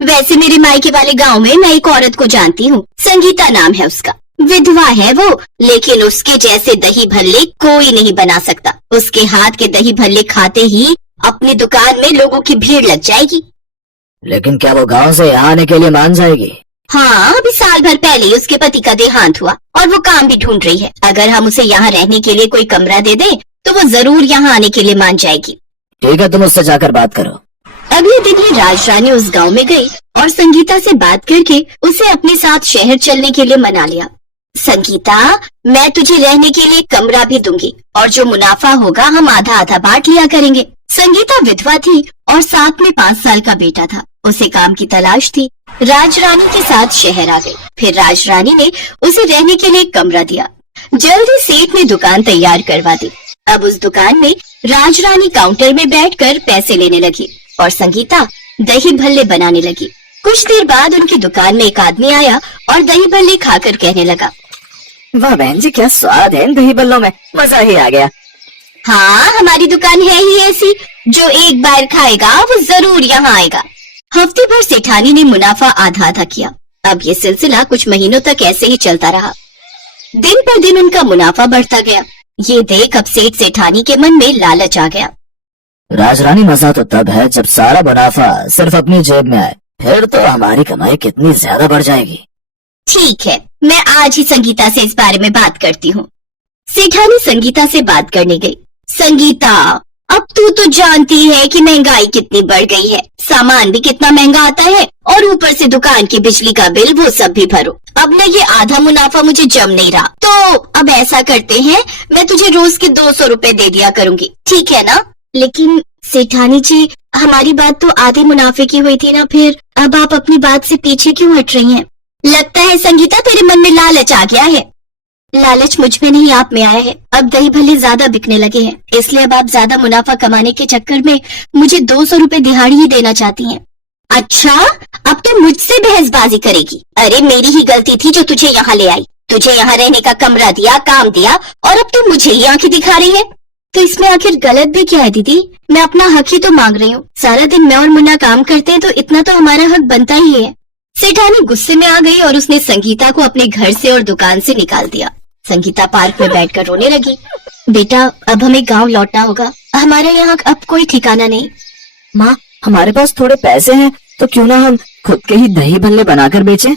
वैसे मेरे मायके वाले गांव में मैं एक औरत को जानती हूँ, संगीता नाम है उसका। विधवा है वो, लेकिन उसके जैसे दही भल्ले कोई नहीं बना सकता। उसके हाथ के दही भल्ले खाते ही अपनी दुकान में लोगों की भीड़ लग जाएगी। लेकिन क्या वो गांव से यहाँ आने के लिए मान जाएगी? हाँ, अभी साल भर पहले ही उसके पति का देहांत हुआ और वो काम भी ढूंढ रही है। अगर हम उसे यहाँ रहने के लिए कोई कमरा दे दें तो वो जरूर यहाँ आने के लिए मान जाएगी। ठीक है, तुम उससे जाकर बात करो। अगले दिन ही राजरानी उस गांव में गई और संगीता से बात करके उसे अपने साथ शहर चलने के लिए मना लिया। संगीता, मैं तुझे रहने के लिए कमरा भी दूंगी और जो मुनाफा होगा हम आधा आधा बांट लिया करेंगे। संगीता विधवा थी और साथ में 5 साल का बेटा था। उसे काम की तलाश थी। राजरानी के साथ शहर आ गई। फिर राजरानी ने उसे रहने के लिए कमरा दिया। जल्दी सेठ ने दुकान तैयार करवा दी। अब उस दुकान में राजरानी काउंटर में बैठकर पैसे लेने लगी और संगीता दही भल्ले बनाने लगी। कुछ देर बाद उनकी दुकान में एक आदमी आया और दही भल्ले खाकर कहने लगा, वाह बहन जी, क्या स्वाद है इन दही भल्लों में, मजा ही आ गया। हाँ, हमारी दुकान है ही ऐसी, जो एक बार खाएगा वो जरूर यहाँ आएगा। हफ्ते भर सेठानी ने मुनाफा आधा आधा किया। अब ये सिलसिला कुछ महीनों तक ऐसे ही चलता रहा। दिन पर दिन उनका मुनाफा बढ़ता गया। ये देख अब सेठानी के मन में लालच आ गया। राजरानी, मजा तो तब है जब सारा मुनाफा सिर्फ अपनी जेब में आए, फिर तो हमारी कमाई कितनी ज्यादा बढ़ जाएगी। ठीक है, मैं आज ही संगीता से इस बारे में बात करती हूँ। सेठानी संगीता से बात करने गई। संगीता, अब तू तो जानती है कि महंगाई कितनी बढ़ गई है, सामान भी कितना महंगा आता है और ऊपर से दुकान की बिजली का बिल वो सब भी भरो। अब न ये आधा मुनाफा मुझे जम नहीं रहा, तो अब ऐसा करते हैं, मैं तुझे रोज के 200 रुपए दे दिया करूंगी, ठीक है ना? लेकिन सेठानी जी, हमारी बात तो आधे मुनाफे की हुई थी ना, फिर अब आप अपनी बात से पीछे क्यों हट रही हैं? लगता है संगीता तेरे मन में लालच आ गया है। लालच मुझ में नहीं, आप में आया है। अब दही भल्ले ज्यादा बिकने लगे हैं, इसलिए अब आप ज्यादा मुनाफा कमाने के चक्कर में मुझे 200 रुपए दिहाड़ी ही देना चाहती हैं। अच्छा, अब तो मुझसे बहसबाजी करेगी? अरे मेरी ही गलती थी जो तुझे यहाँ ले आई, तुझे यहाँ रहने का कमरा दिया, काम दिया, और अब तो मुझे ही आंखें दिखा रही है। तो इसमें आखिर गलत भी क्या है दीदी? मैं अपना हक ही तो मांग रही हूँ। सारा दिन मैं और मुन्ना काम करते हैं तो इतना तो हमारा हक बनता ही है। सेठानी गुस्से में आ गई और उसने संगीता को अपने घर से और दुकान से निकाल दिया। संगीता पार्क में बैठकर रोने लगी। बेटा, अब हमें गांव लौटना होगा, हमारे यहाँ अब कोई ठिकाना नहीं। माँ, हमारे पास थोड़े पैसे हैं, तो क्यों ना हम खुद के ही दही भल्ले बनाकर बेचें?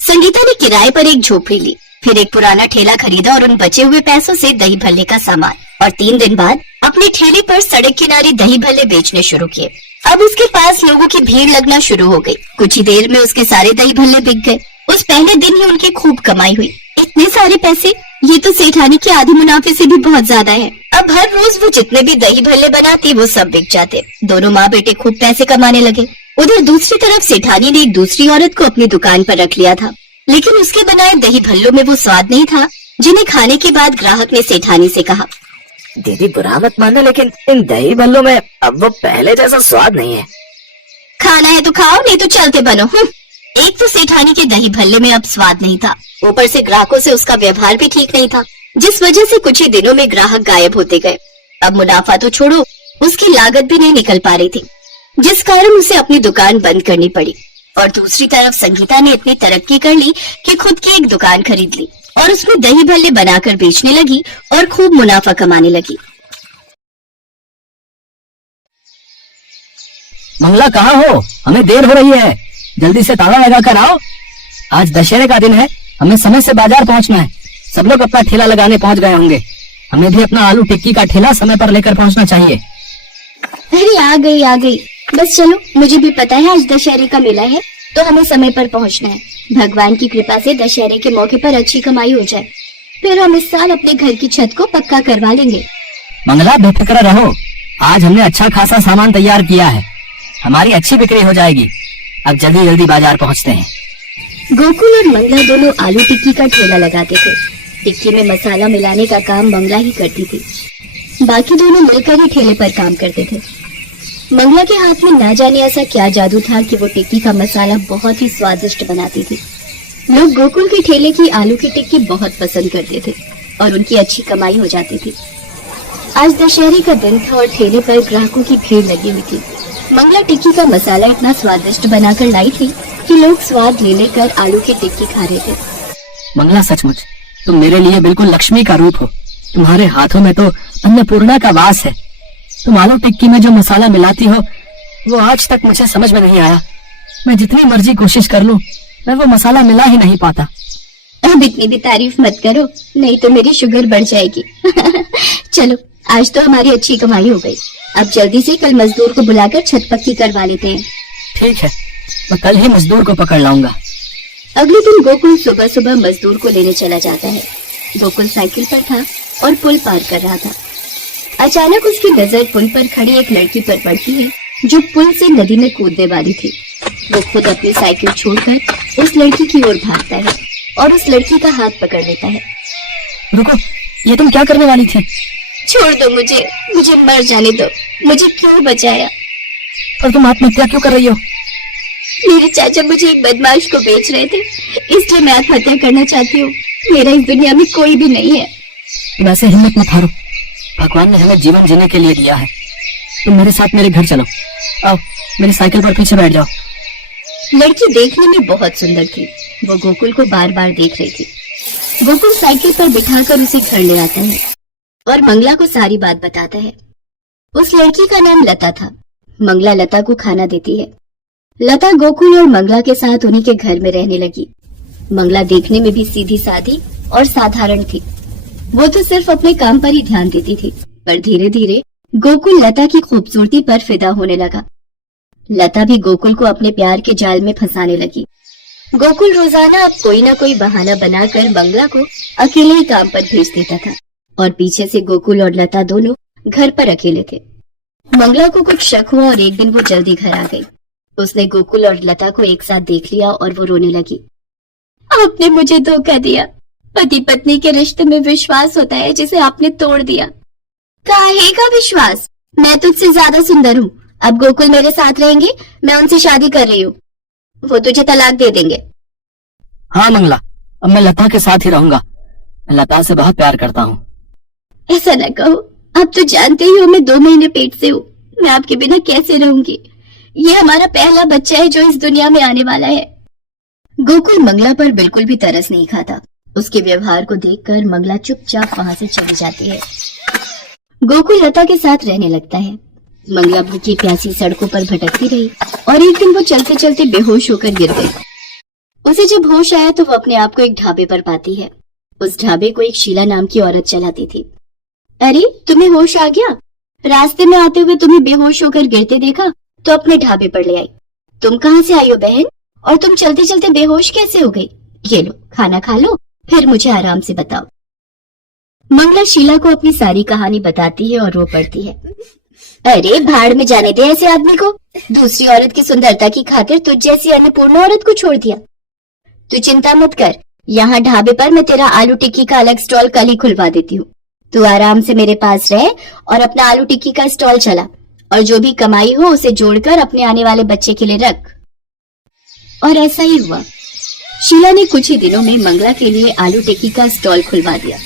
संगीता ने किराए पर एक झोपड़ी ली, फिर एक पुराना ठेला खरीदा और उन बचे हुए पैसों से दही भल्ले का सामान और 3 दिन बाद अपने ठेले पर सड़क किनारे दही भल्ले बेचने शुरू किए। अब उसके पास लोगों की भीड़ लगना शुरू हो गई। कुछ ही देर में उसके सारे दही भल्ले बिक गए। उस पहले दिन ही उनकी खूब कमाई हुई। इतने सारे पैसे, ये तो सेठानी के आधे मुनाफे से भी बहुत ज्यादा है। अब हर रोज वो जितने भी दही भल्ले बनाती वो सब बिक जाते। दोनों माँ बेटे खूब पैसे कमाने लगे। उधर दूसरी तरफ सेठानी ने एक दूसरी औरत को अपनी दुकान पर रख लिया था, लेकिन उसके बनाए दही भल्लों में वो स्वाद नहीं था जिन्हें खाने के बाद ग्राहक ने सेठानी से कहा, दीदी बुरा मत मानो, लेकिन इन दही भल्लों में अब वो पहले जैसा स्वाद नहीं है। खाना है तो खाओ, नहीं तो चलते बनो। एक तो सेठानी के दही भल्ले में अब स्वाद नहीं था, ऊपर से ग्राहकों से उसका व्यवहार भी ठीक नहीं था, जिस वजह से कुछ ही दिनों में ग्राहक गायब होते गए। अब मुनाफा तो छोड़ो, उसकी लागत भी नहीं निकल पा रही थी, जिस कारण उसे अपनी दुकान बंद करनी पड़ी। और दूसरी तरफ संगीता ने इतनी तरक्की कर ली कि खुद की एक दुकान खरीद ली और उसमें दही भल्ले बनाकर बेचने लगी और खूब मुनाफा कमाने लगी। मंगला, कहाँ हो? हमें देर हो रही है, जल्दी से ताला लगा कर आओ। आज दशहरे का दिन है, हमें समय से बाजार पहुंचना है। सब लोग अपना ठेला लगाने पहुंच गए होंगे, हमें भी अपना आलू टिक्की का ठेला समय पर लेकर पहुंचना चाहिए। अरे आ गई, बस चलो, मुझे भी पता है आज दशहरे का मेला है, तो हमें समय पर पहुंचना है। भगवान की कृपा से दशहरे के मौके पर अच्छी कमाई हो जाए, फिर हम इस साल अपने घर की छत को पक्का करवा लेंगे। मंगला, बेफिक्र रहो, आज हमने अच्छा खासा सामान तैयार किया है, हमारी अच्छी बिक्री हो जाएगी। अब जल्दी जल्दी बाजार पहुंचते हैं। गोकुल और मंगला दोनों आलू टिक्की का ठेला लगाते थे। टिक्की में मसाला मिलाने का काम मंगला ही करती थी, बाकी दोनों मिलकर ही ठेले पर काम करते थे। मंगला के हाथ में ना जाने ऐसा क्या जादू था कि वो टिक्की का मसाला बहुत ही स्वादिष्ट बनाती थी। लोग गोकुल के ठेले की आलू की टिक्की बहुत पसंद करते थे और उनकी अच्छी कमाई हो जाती थी। आज दशहरे का दिन था और ठेले पर ग्राहकों की भीड़ लगी हुई थी। मंगला टिक्की का मसाला इतना स्वादिष्ट बनाकर लाई थी कि लोग स्वाद ले लेकर आलू की टिक्की खा रहे थे। मंगला, सचमुच तुम मेरे लिए बिल्कुल लक्ष्मी का रूप हो। तुम्हारे हाथों में तो अन्नपूर्णा का वास है। तुम आलू टिक्की में जो मसाला मिलाती हो वो आज तक मुझे समझ में नहीं आया। मैं जितनी मर्जी कोशिश कर लूं, मैं वो मसाला मिला ही नहीं पाता। अब इतनी भी तारीफ मत करो, नहीं तो मेरी शुगर बढ़ जाएगी। चलो, आज तो हमारी अच्छी कमाई हो गई। अब जल्दी से कल मजदूर को बुलाकर छत पक्की करवा लेते हैं। ठीक है, मैं कल ही मजदूर को पकड़ लाऊंगा। अगले दिन गोकुल सुबह सुबह मजदूर को लेने चला जाता है। गोकुल साइकिल पर था और पुल पार कर रहा था। अचानक उसकी नजर पुल पर खड़ी एक लड़की पर पड़ती है जो पुल से नदी में कूदने वाली थी। वो खुद अपनी साइकिल छोड़कर उस लड़की की ओर भागता है और उस लड़की का हाथ पकड़ लेता है। रुको, ये तुम क्या करने वाली थी? छोड़ दो मुझे मर जाने दो। मुझे क्यों बचाया? और तुम आत्महत्या क्यों कर रही हो? मेरे चाचा मुझे एक बदमाश को बेच रहे थे, इसलिए मैं आत्महत्या करना चाहती हूँ। मेरा इस दुनिया में कोई भी नहीं है। तुम ऐसे हिम्मत मत हारो। भगवान ने हमें जीवन जीने के लिए दिया है। तुम मेरे साथ मेरे घर चलो। आओ, मेरी साइकिल पर पीछे बैठ जाओ। लड़की देखने में बहुत सुंदर थी। वो गोकुल को बार बार देख रही थी। गोकुल साइकिल पर बिठाकर उसे घर ले आता है और मंगला को सारी बात बताता है। उस लड़की का नाम लता था। मंगला लता को खाना देती है। लता गोकुल और मंगला के साथ उन्हीं के घर में रहने लगी। मंगला देखने में भी सीधी सादी और साधारण थी। वो तो सिर्फ अपने काम पर ही ध्यान देती थी, पर धीरे धीरे गोकुल लता की खूबसूरती पर फिदा होने लगा। लता भी गोकुल को अपने प्यार के जाल में फंसाने लगी। गोकुल रोजाना अब कोई ना कोई बहाना बनाकर मंगला को अकेले ही काम पर भेज देता था और पीछे से गोकुल और लता दोनों घर पर अकेले थे। मंगला को कुछ शक हुआ और एक दिन वो जल्दी घर आ गई। उसने गोकुल और लता को एक साथ देख लिया और वो रोने लगी। आपने मुझे धोखा दिया। पति पत्नी के रिश्ते में विश्वास होता है जिसे आपने तोड़ दिया। काहे का विश्वास? मैं तुझसे ज्यादा सुंदर हूँ। अब गोकुल मेरे साथ रहेंगे, मैं उनसे शादी कर रही हूँ। वो तुझे तलाक दे देंगे। हाँ मंगला, अब मैं लता के साथ ही रहूंगा। मैं लता से बहुत प्यार करता हूँ। ऐसा न कहो। अब तो जानते ही हो मैं 2 महीने पेट से हूँ। मैं आपके बिना कैसे रहूंगी? ये हमारा पहला बच्चा है जो इस दुनिया में आने वाला है। गोकुल मंगला पर बिल्कुल भी तरस नहीं खाता। उसके व्यवहार को देखकर मंगला चुपचाप वहां से चली जाती है। गोकुल लता के साथ रहने लगता है। मंगला भूखी प्यासी सड़कों पर भटकती रही और एक दिन वो चलते चलते बेहोश होकर गिर गई। उसे जब होश आया तो वो अपने आप को एक ढाबे पर पाती है। उस ढाबे को एक शीला नाम की औरत चलाती थी। अरे, तुम्हें होश आ गया? रास्ते में आते हुए तुम्हें बेहोश होकर गिरते देखा तो अपने ढाबे पर ले आई। तुम कहाँ से आई हो बहन? और तुम चलते चलते बेहोश कैसे हो गई? ये लो, खाना खा लो, फिर मुझे आराम से बताओ। मंगला शीला को अपनी सारी कहानी बताती है और रो पड़ती है। अरे भाड़ में जाने दे ऐसे आदमी को। दूसरी औरत की सुंदरता की खातिर तुझ जैसी अन्नपूर्णा औरत को छोड़ दिया। तू चिंता मत कर, यहाँ ढाबे पर मैं तेरा आलू टिक्की का अलग स्टॉल कल ही खुलवा देती हूँ। तू आराम से मेरे पास रह और अपना आलू टिक्की का स्टॉल चला और जो भी कमाई हो उसे जोड़कर अपने आने वाले बच्चे के लिए रख। और ऐसा ही हुआ। शीला ने कुछ ही दिनों में मंगला के लिए आलू टिक्की का स्टॉल खुलवा दिया।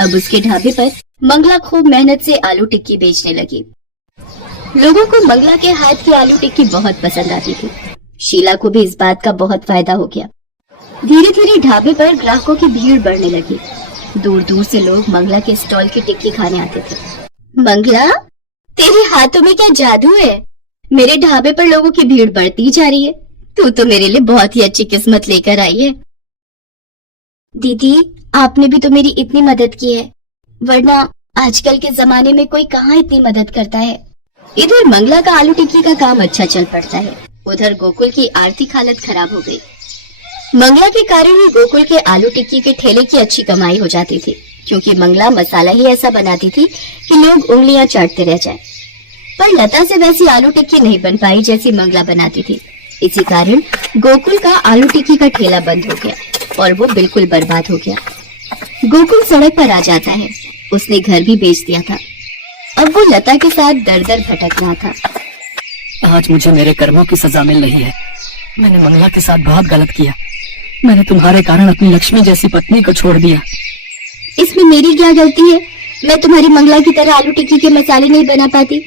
अब उसके ढाबे पर मंगला खूब मेहनत से आलू टिक्की बेचने लगी। लोगों को मंगला के हाथ की आलू टिक्की बहुत पसंद आती थी। शीला को भी इस बात का बहुत फायदा हो गया। धीरे धीरे ढाबे पर ग्राहकों की भीड़ बढ़ने लगी। दूर दूर से लोग मंगला के स्टॉल की टिक्की खाने आते थे। मंगला, तेरे हाथों में क्या जादू है? मेरे ढाबे पर लोगों की भीड़ बढ़ती जा रही है। तू तो मेरे लिए बहुत ही अच्छी किस्मत लेकर आई है। दीदी, आपने भी तो मेरी इतनी मदद की है, वरना आजकल के जमाने में कोई कहाँ इतनी मदद करता है। इधर मंगला का आलू टिक्की का काम अच्छा चल पड़ता है, उधर गोकुल की आर्थिक हालत खराब हो गई। मंगला के कारण ही गोकुल के आलू टिक्की के ठेले की अच्छी कमाई हो जाती थी, क्योंकि मंगला मसाला ही ऐसा बनाती थी कि लोग उंगलियां चाटते रह जाएं। पर लता से वैसी आलू टिक्की नहीं बन पाई जैसी मंगला बनाती थी। इसी कारण गोकुल का आलू टिक्की का ठेला बंद हो गया और वो बिल्कुल बर्बाद हो गया। गोकुल सड़क पर आ जाता है। उसने घर भी बेच दिया था। अब वो लता के साथ दर दर भटक रहा था। आज मुझे मेरे कर्मों की सजा मिल रही है। मैंने मंगला के साथ बहुत गलत किया। मैंने तुम्हारे कारण अपनी लक्ष्मी जैसी पत्नी को छोड़ दिया। इसमें मेरी क्या गलती है? मैं तुम्हारी मंगला की तरह आलू टिक्की के मसाले नहीं बना पाती।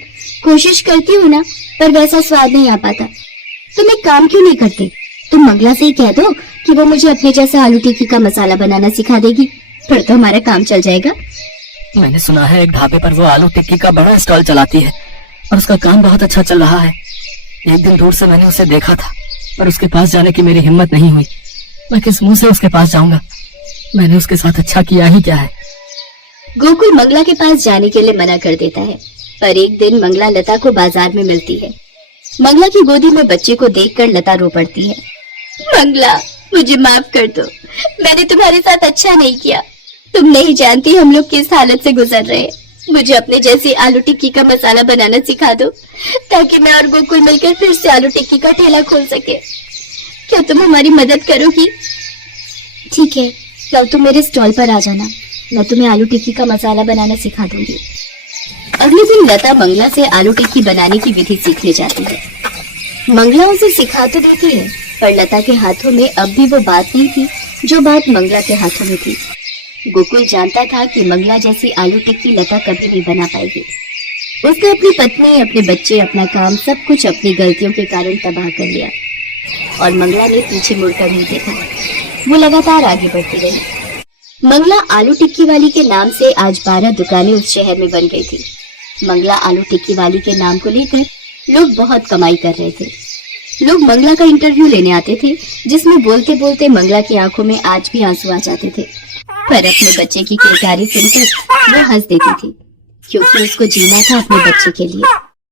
कोशिश करती हूँ ना, पर वैसा स्वाद नहीं आ पाता। तुम एक काम क्यों नहीं करते? तुम मंगला से ही कह दो कि वो मुझे अपने जैसा आलू टिक्की का मसाला बनाना सिखा देगी, फिर तो हमारा काम चल जाएगा। मैंने सुना है एक ढाबे पर वो आलू टिक्की का बड़ा स्टॉल चलाती है और उसका काम बहुत अच्छा चल रहा है। एक दिन दूर से मैंने उसे देखा था, पर उसके पास जाने की मेरी हिम्मत नहीं हुई। मैं किस मुंह से उसके पास जाऊंगा? मैंने उसके साथ अच्छा किया ही क्या है? गोकुल मंगला के पास जाने के लिए मना कर देता है, पर एक दिन मंगला लता को बाजार में मिलती है। मंगला की गोदी में बच्चे को देखकर लता रो पड़ती है। मंगला, मुझे माफ कर दो, मैंने तुम्हारे साथ अच्छा नहीं किया। तुम नहीं जानती हम लोग किस हालत से गुजर रहे हैं। मुझे अपने जैसी आलू टिक्की का मसाला बनाना सिखा दो, ताकि मैं और गोकुल मिलकर फिर से आलू टिक्की का ठेला खोल सके। क्या तुम हमारी मदद करोगी? ठीक है, कल तुम मेरे स्टॉल पर आ जाना, मैं तुम्हें आलू टिक्की का मसाला बनाना सिखा दूंगी। अगले दिन लता मंगला से आलू टिक्की बनाने की विधि सीखने जाती है। मंगला उसे सिखा तो देती है, पर लता के हाथों में अब भी वो बात नहीं थी जो बात मंगला के हाथों में थी। गोकुल जानता था कि मंगला जैसी आलू टिक्की लता कभी नहीं बना पाएगी। उसने अपनी पत्नी, अपने बच्चे, अपना काम, सब कुछ अपनी गलतियों के कारण तबाह कर लिया और मंगला ने पीछे मुड़कर नहीं देखा। वो लगातार आगे बढ़ती रही। मंगला आलू टिक्की वाली के नाम से आज 12 दुकानें उस शहर में बन गई थी। मंगला आलू टिक्की वाली के नाम को लेकर लोग बहुत कमाई कर रहे थे। लोग मंगला का इंटरव्यू लेने आते थे, जिसमें बोलते बोलते मंगला की आंखों में आज भी आंसू आ जाते थे। पर अपने बच्चे की किलकारी सुनकर वो हंस देती थी, क्योंकि उसको जीना था अपने बच्चे के लिए।